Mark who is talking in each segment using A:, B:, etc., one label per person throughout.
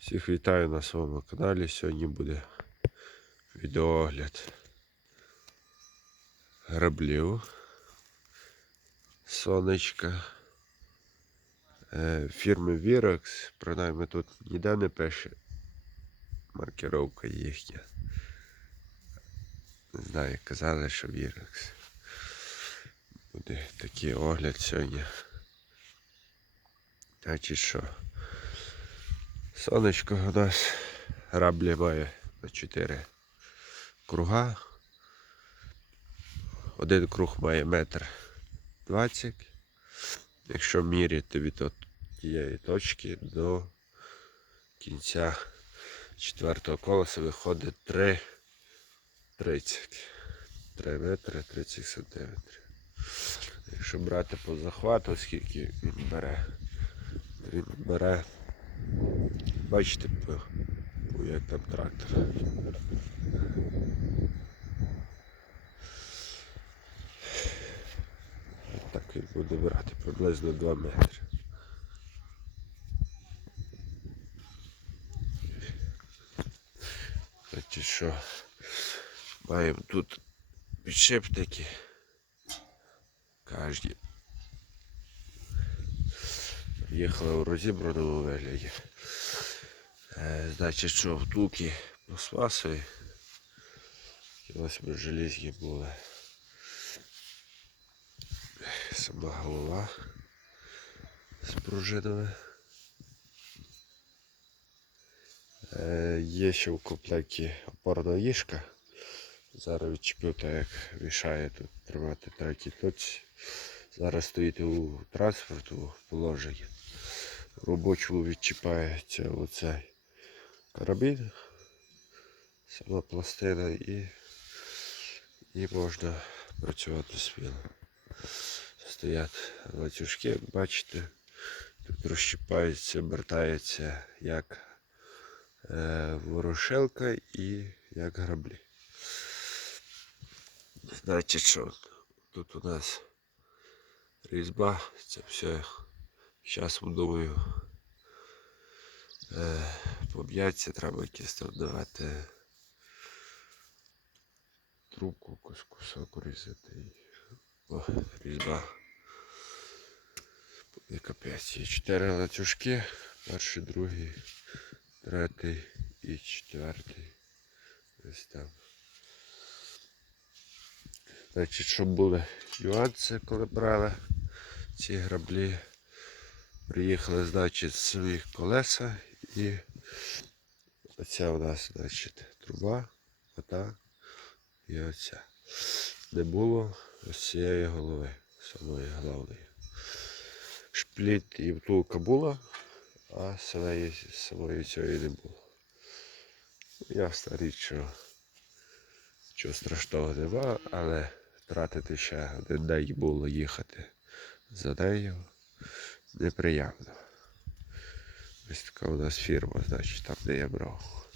A: Всіх вітаю на своєму каналі. Сьогодні буде відеоогляд граблів, сонечка, е, фірми Virax, принаймні тут ніде не пише маркировка їхня. Не знаю, казали, що Virax. Буде такий огляд сьогодні. Значить що? Сонечко у нас граблі має на 4 круга. Один круг має метр 20. Якщо міряти від тієї точки до кінця четвертого колеса виходить 3 30. 3 метри 30 сантиметрів. Якщо брати по захвату, скільки він бере, він бере Бачите, як там трактор. Так він буде брати приблизно 2 метри. Значить що, маємо тут підшипники. Кожні. Їхали у розібраному вигляді. Е, Значить, що втулки пластмасові. Ось би железні були. Сама голова з пружинами. Е, Є ще в комплекті опорна їжка. Зараз відчепив так як мішає тут тримати третій тоці. Зараз стоїть у транспорту положенні. В робочому відчіпається оцей карабін, сама пластина і, і можна працювати сміло. Стоять ланцюжки, бачите, тут розщіпається, обертається як е, ворошилка і як граблі. Значить, що тут у нас різьба, це все зараз думаю. Е, Поб'яться, треба якісь там давати трубку, кусок різати. І... О, різьба. Буде капець. Є чотири ланцюжки. Перший, другий, третій і четвертий. Ось там. Значить, щоб були нюанси, коли брали ці граблі. Приїхали, значить, свої колеса і оця у нас, значить, труба, ота і оця. Не було ось цієї голови, самої головної. Шпліт і втулка була, а самої, самої цієї не було. Ясна річ, що нічого страшного нема, але втратити ще один було їхати за нею неприємно. Ось така у нас фірма, значить, там де я брав.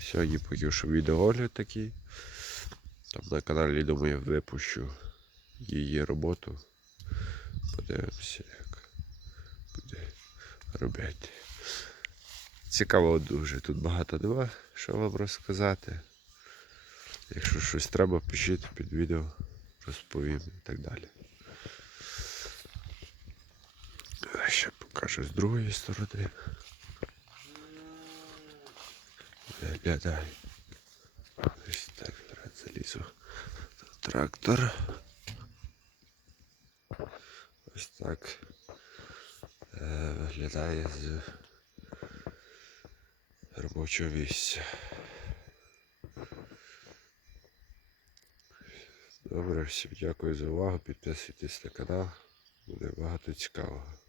A: Сьогодні що відеоогляд такий. Там на каналі, думаю, випущу її роботу. Подивимося, як буде робити. Цікаво дуже. Тут багато нема, що вам розказати. Якщо щось треба, пишіть під відео, розповім і так далі. Покажу з другої сторони. Виглядає. Ось так зараз залізу. Трактор. Ось так е, виглядає з робочого місця. Добре, всім дякую за увагу. Підписуйтесь на канал. Буде багато цікавого.